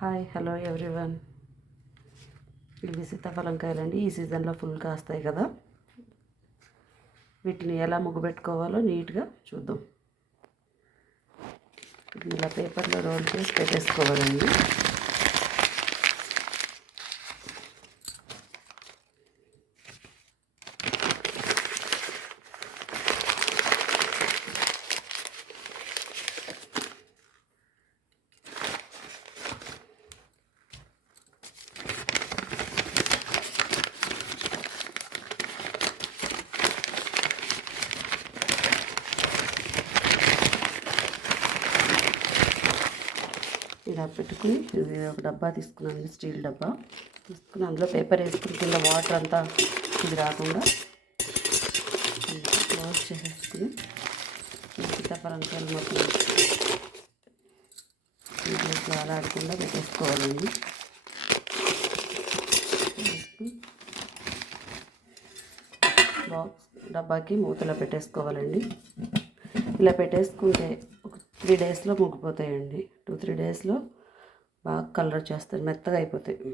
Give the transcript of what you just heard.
Hi hello everyone. ఇవి సీతాఫలంకాయలండి. ఈ సీజన్లో ఫుల్ కాస్తాయి కదా. వీటిని ఎలా ముగ్గుపెట్టుకోవాలో నీట్గా చూద్దాం. వీటిని ఇలా పేపర్లో రోల్ చేసి పెట్టేసుకోవాలండి. ఇలా పెట్టుకుని ఇది ఒక డబ్బా తీసుకున్నాను, స్టీల్ డబ్బా తీసుకుని అందులో పేపర్ వేసుకుని కింద వాటర్ అంతా ఇది రాకుండా క్లోజ్ చేసేసుకుని సీతాఫలంకాయలు మొత్తం ఇంట్లో అలాడకుండా పెట్టేసుకోవాలండి. బాక్స్ డబ్బాకి మూతలో పెట్టేసుకోవాలండి. ఇలా పెట్టేసుకుంటే ఒక 3 డేస్లో ముగ్గిపోతాయండి. 2-3 డేస్లో బాగా కలర్ చేస్తారు, మెత్తగా అయిపోతాయి.